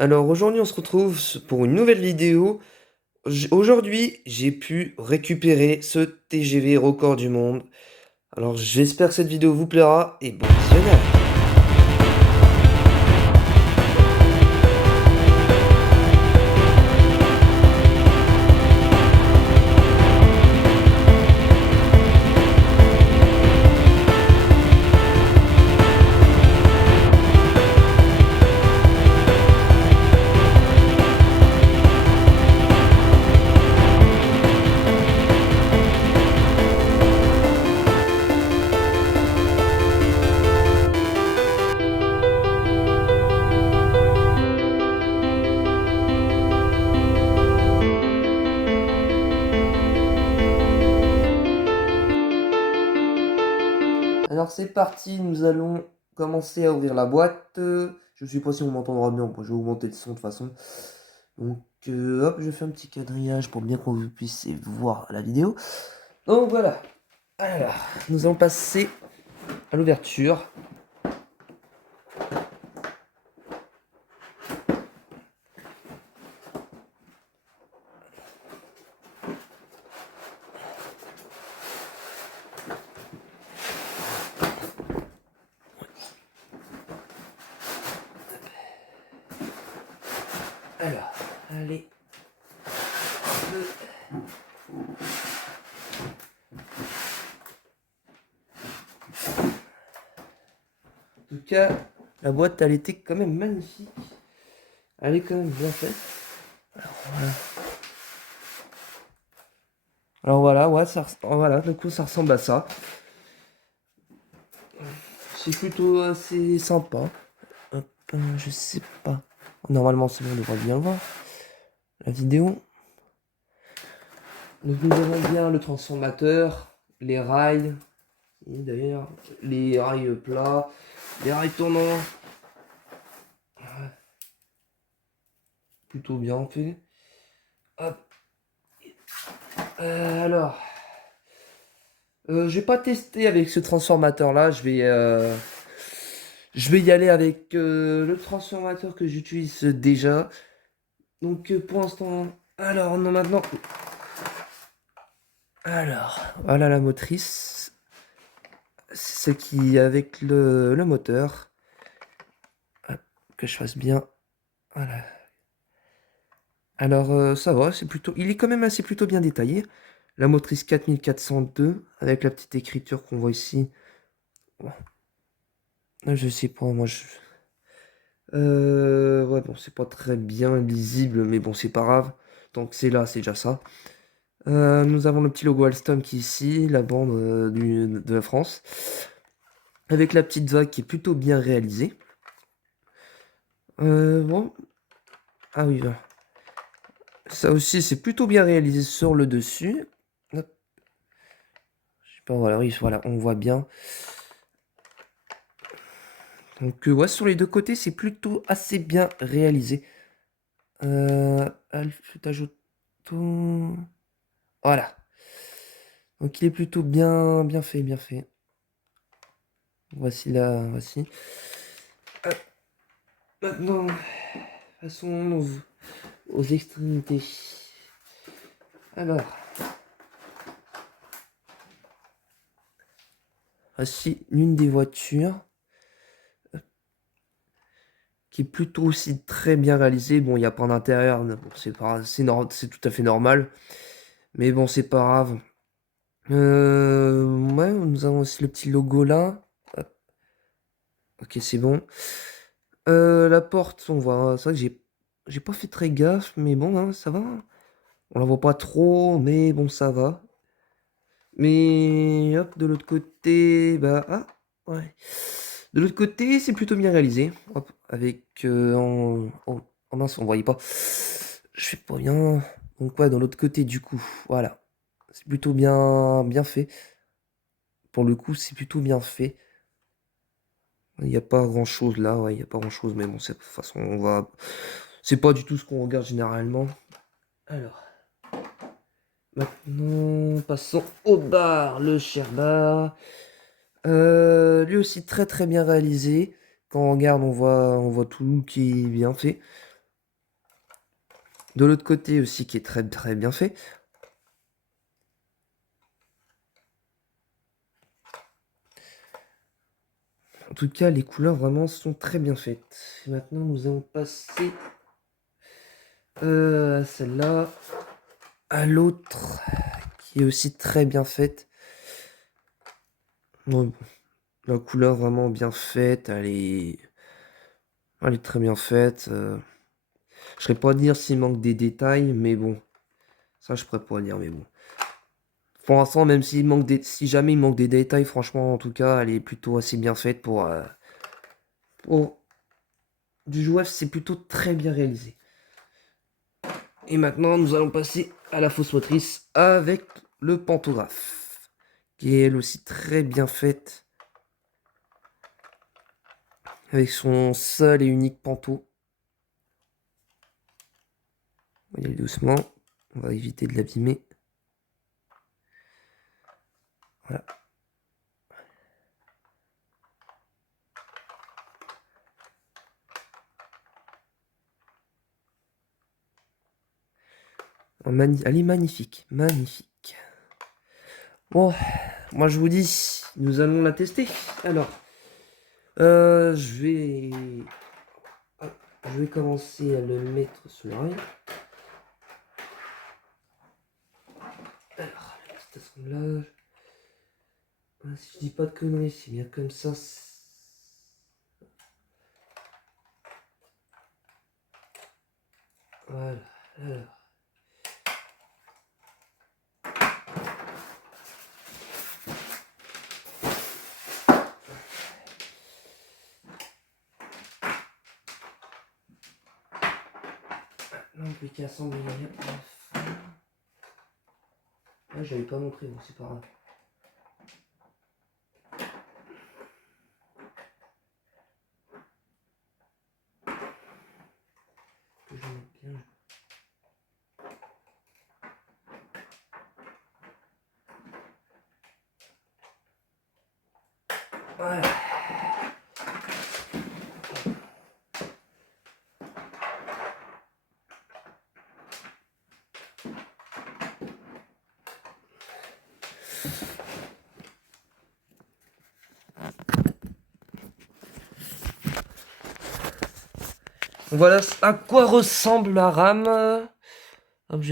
Alors aujourd'hui on se retrouve pour une nouvelle vidéo. Aujourd'hui j'ai pu récupérer ce TGV record du monde. Alors j'espère que cette vidéo vous plaira et bon visionnage. Alors c'est parti, nous allons commencer à ouvrir la boîte. Je suis pas si on m'entendra bien, bon, je vais augmenter le son de toute façon. Donc hop, je fais un petit quadrillage pour bien qu'on puisse voir la vidéo. Donc voilà. Alors, nous allons passer à l'ouverture. Alors, allez. En tout cas, la boîte, elle était quand même magnifique. Elle est quand même bien faite. Alors voilà, ouais, voilà, du coup, ça ressemble à ça. C'est plutôt assez sympa. Hop, je sais pas. Normalement, c'est bon, on devrait bien le voir. La vidéo. Donc, nous avons bien le transformateur, les rails. Et d'ailleurs, les rails plats, les rails tournants. Plutôt bien fait. Hop. Alors, je vais pas tester avec ce transformateur là. Je vais y aller avec le transformateur que j'utilise déjà. Donc pour l'instant, alors non maintenant. Alors, voilà la motrice. C'est ce qui avec le moteur. Hop, que je fasse bien. Voilà. Alors ça va, c'est plutôt. Il est quand même assez plutôt bien détaillé. La motrice 4402 avec la petite écriture qu'on voit ici. Bon. Je sais pas, moi je. Ouais, bon, c'est pas très bien lisible, mais bon, c'est pas grave. Tant que c'est là, c'est déjà ça. Nous avons le petit logo Alstom qui est ici, la bande de la France. Avec la petite vague qui est plutôt bien réalisée. Bon. Ah oui, voilà. Ça aussi, c'est plutôt bien réalisé sur le dessus. Hop. Je sais pas, voilà, oui, voilà, on voit bien. Donc, ouais, sur les deux côtés, c'est plutôt assez bien réalisé. Alpha auto. Voilà. Donc, il est plutôt bien fait, bien fait. Voici là, voici. Maintenant, passons aux extrémités. Alors, voici l'une des voitures qui est plutôt aussi très bien réalisée. Bon, il n'y a pas d'intérieur, bon, c'est tout à fait normal. Mais bon, c'est pas grave. Ouais, nous avons aussi le petit logo là. Hop. Ok, c'est bon. La porte, on voit. C'est vrai que j'ai pas fait très gaffe, mais bon, hein, ça va. On la voit pas trop, mais bon, ça va. Mais hop, de l'autre côté, bah ah, ouais. De l'autre côté, c'est plutôt bien réalisé. Hop, avec oh mince, on voyait pas. Je fais pas bien. Donc ouais, dans l'autre côté, du coup, voilà. C'est plutôt bien fait. Pour le coup, c'est plutôt bien fait. Il n'y a pas grand chose là, ouais, il n'y a pas grand chose, mais bon, de toute façon, on va. C'est pas du tout ce qu'on regarde généralement. Alors, maintenant, passons au bar, le cher bar. Lui aussi très très bien réalisé. Quand on regarde, on voit tout qui est bien fait. De l'autre côté aussi qui est très très bien fait. En tout cas, les couleurs vraiment sont très bien faites. Et maintenant, nous allons passer à celle-là, à l'autre qui est aussi très bien faite. Ouais, la couleur vraiment bien faite, elle est très bien faite. Je ne saurais pas dire s'il manque des détails, mais bon, ça je pourrais pas dire, mais bon. Pour l'instant, même si jamais il manque des détails, franchement, en tout cas, elle est plutôt assez bien faite pour du jouage, c'est plutôt très bien réalisé. Et maintenant, nous allons passer à la fausse motrice avec le pantographe, qui est elle aussi très bien faite, avec son seul et unique panto. On va y aller doucement, on va éviter de l'abîmer. Voilà. Elle est magnifique, magnifique. Bon, moi je vous dis, nous allons la tester. Alors, je vais commencer à le mettre sous l'oreille. Alors, petit assemblage. Si je dis pas de conneries, c'est bien comme ça. Voilà. Alors. Là, on peut qu'à assembler rien. Ah, j'avais pas montré, bon, c'est pas grave. Que je mette bien. Voilà. Voilà à quoi ressemble la rame. Hop,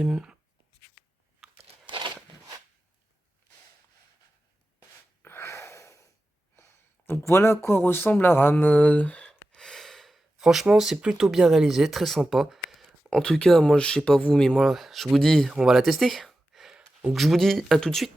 donc voilà à quoi ressemble la rame. Franchement, c'est plutôt bien réalisé, très sympa. En tout cas, moi, je sais pas vous, mais moi, je vous dis, on va la tester. Donc, je vous dis à tout de suite.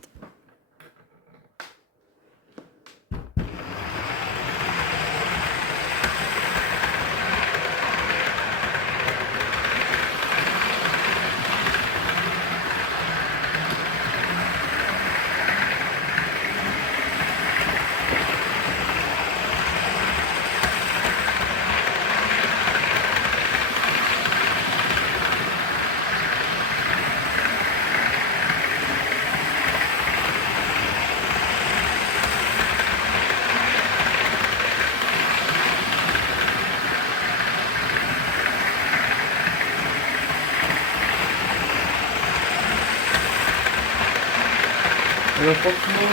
Alors, franchement,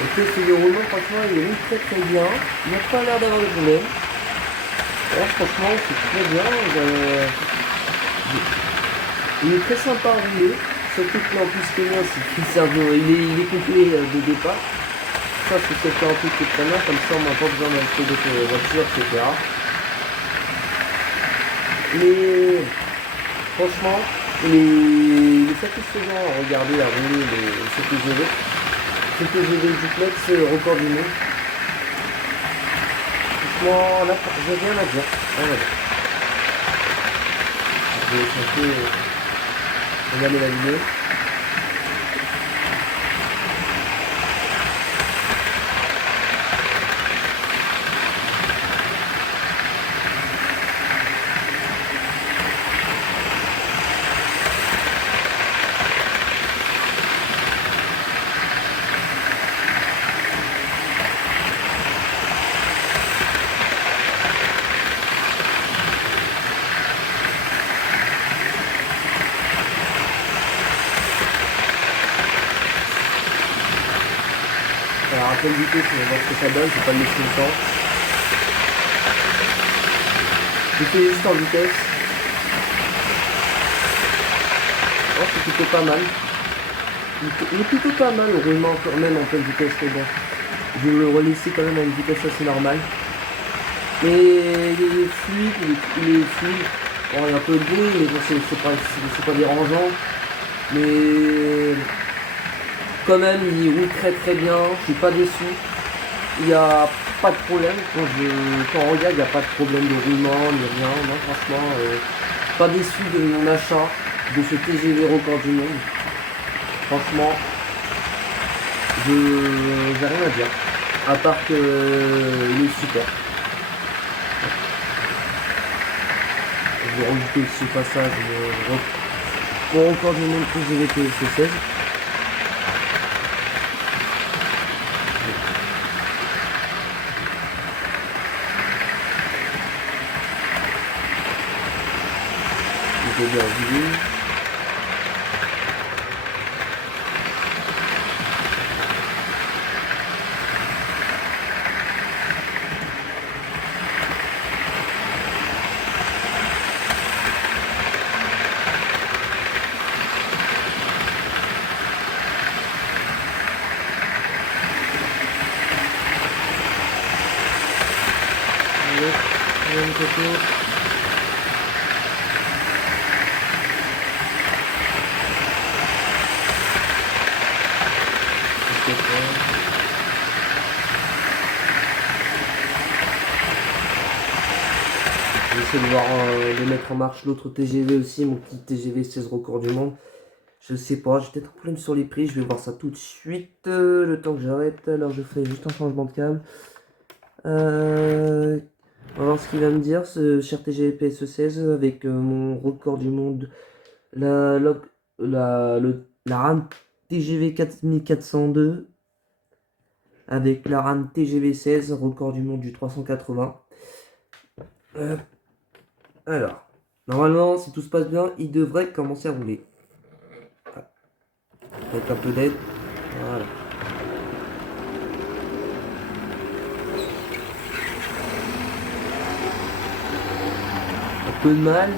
le test de roulement, franchement, il est très très bien. Il n'a pas l'air d'avoir de problème. Alors, franchement, c'est très bien. Il est très sympa à rouler. Surtout que là, en plus, ce qui est bien, c'est qu'il il est complet de départ. Ça, c'est un truc qui est très bien. Comme ça, on n'a pas besoin d'acheter d'autres voitures, etc. Mais franchement, il est satisfaisant à regarder, à rouler ce TGV. Ce TGV duplex record du monde. Franchement, là, j'ai rien à dire. Rien à dire. Je vais essayer de regarder la vidéo. pleine vitesse, on va voir ce que ça donne, je vais pas le laisser longtemps. Je fais juste en vitesse. Oh, c'est plutôt pas mal. Il est plutôt pas mal au roulement quand même en pleine vitesse, mais bon. Je vais le relaisser quand même à une vitesse assez normale. Mais il est fluide, il est fluide. Bon, il y a un peu de bruit, mais bon, c'est pas dérangeant. Mais quand même, il roule très très bien, je suis pas déçu. Il n'y a pas de problème. Quand on regarde, il n'y a pas de problème de roulement, ni rien. Non, franchement, pas déçu de mon achat de ce TGV record du monde. Franchement, j'ai rien à dire. À part que il est super. Je vais rajouter aussi au passage mon record du monde TGV PSE16. Je vais bien vu. Deuxième côté. J'essaie de voir de mettre en marche l'autre TGV aussi, mon petit TGV 16 record du monde. Je sais pas, j'ai peut-être un problème sur les prix, je vais voir ça tout de suite. Le temps que j'arrête, alors je fais juste un changement de câble. On va voir ce qu'il va me dire, ce cher TGV PSE16 avec mon record du monde, la RAM TGV 4402 avec la RAM TGV 16, record du monde du 380. Alors, normalement, si tout se passe bien, il devrait commencer à rouler. Avec un peu d'aide. Voilà. Un peu de mal.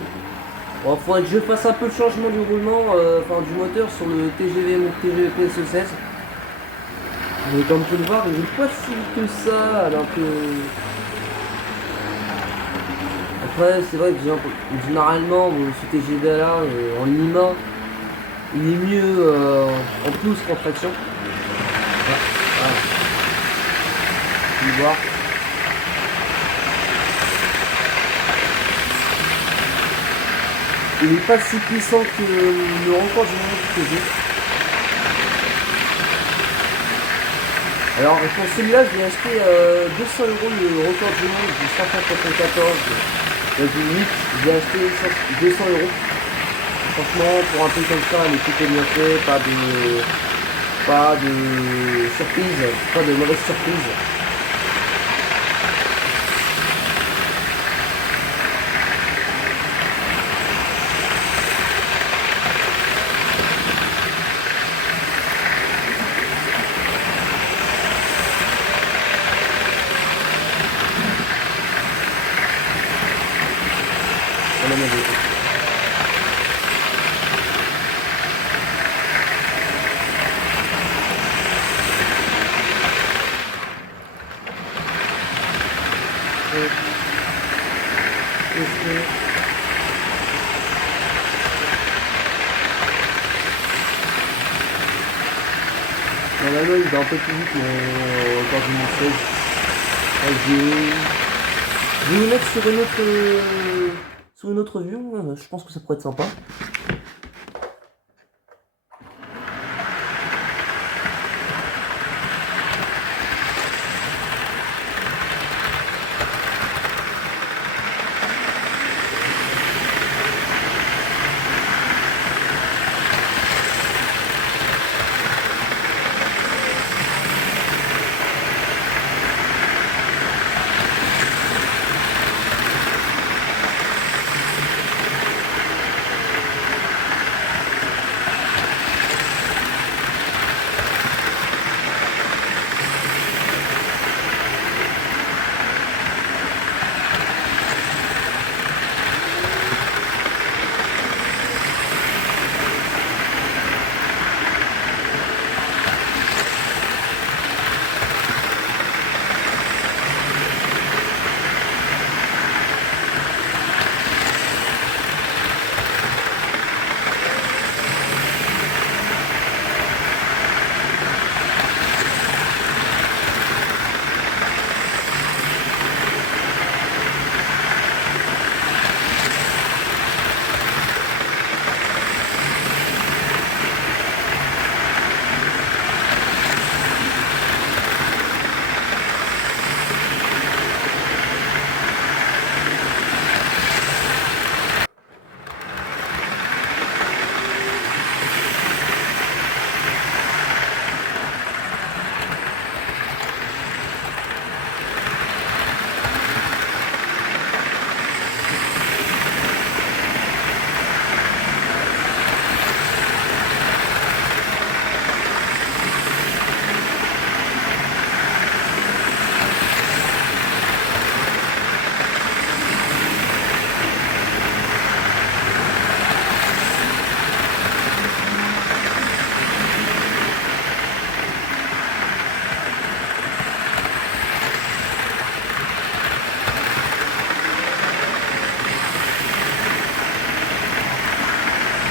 Bon, faudrait que je fasse un peu le changement du roulement, enfin du moteur sur le TGV, mon TGV PSE16. Mais comme vous pouvez le voir, il n'est pas si vite que ça, alors que... Après, c'est vrai que généralement, ce TGV là, en Lima, il est mieux en plus qu'en traction. Voilà. Vous pouvez voir. Il n'est pas si puissant que le record du monde que j'ai. Alors pour celui-là, je l'ai acheté 200 € le record du monde du 594,8. J'ai acheté 200 €. Franchement, pour un truc comme ça, il est plutôt bien fait, pas de surprise, pas de mauvaise surprise. On a mis normalement, il va un peu plus vite mon record du monde 16. Je vais le mettre sur une autre vue, je pense que ça pourrait être sympa.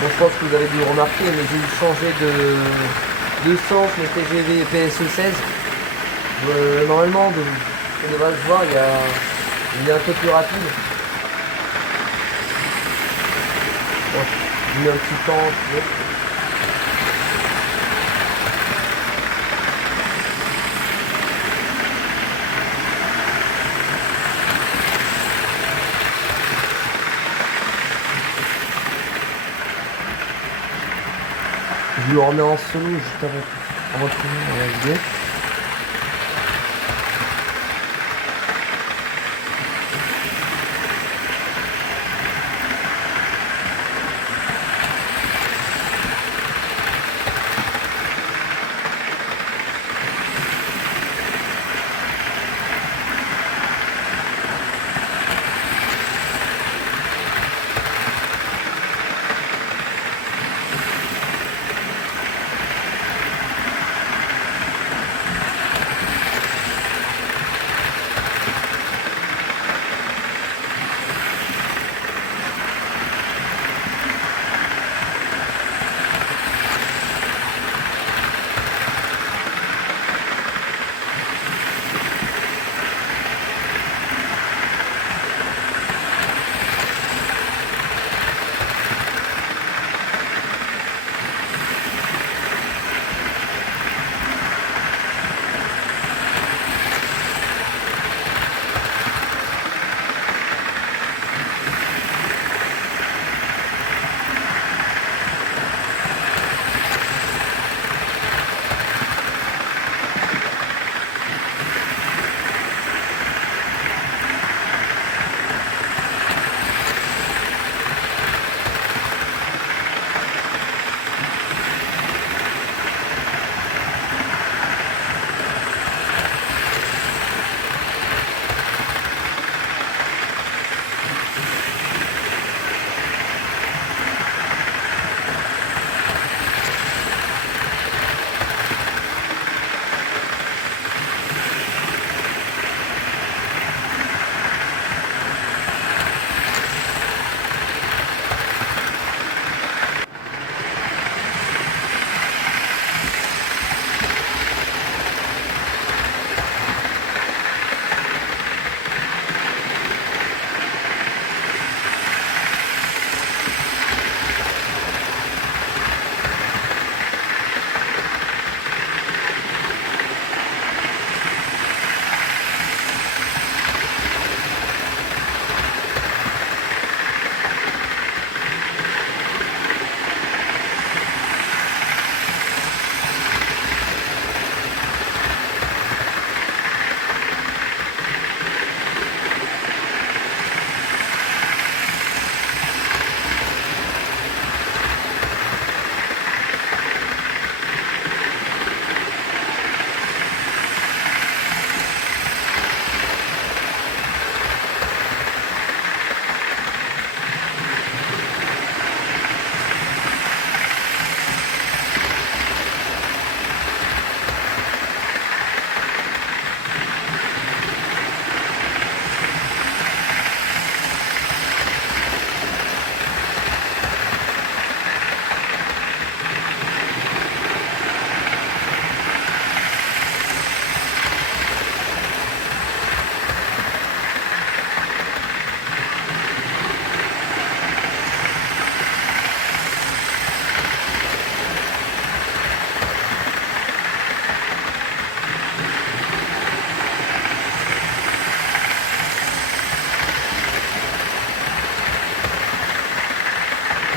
Bon, je pense que vous avez dû remarquer, mais j'ai changé de sens, mes TGV PSE 16. Normalement, on devrait se voir, il est un peu plus rapide. Bon, j'ai mis un petit temps. Je le remets en solo juste avant de finir la vidéo.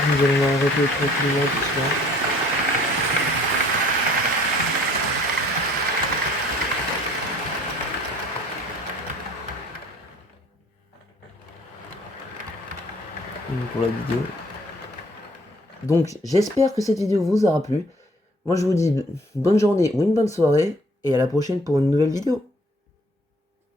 Nous allons arrêter tranquillement doucement. Pour la vidéo. Donc j'espère que cette vidéo vous aura plu. Moi je vous dis bonne journée ou une bonne soirée et à la prochaine pour une nouvelle vidéo.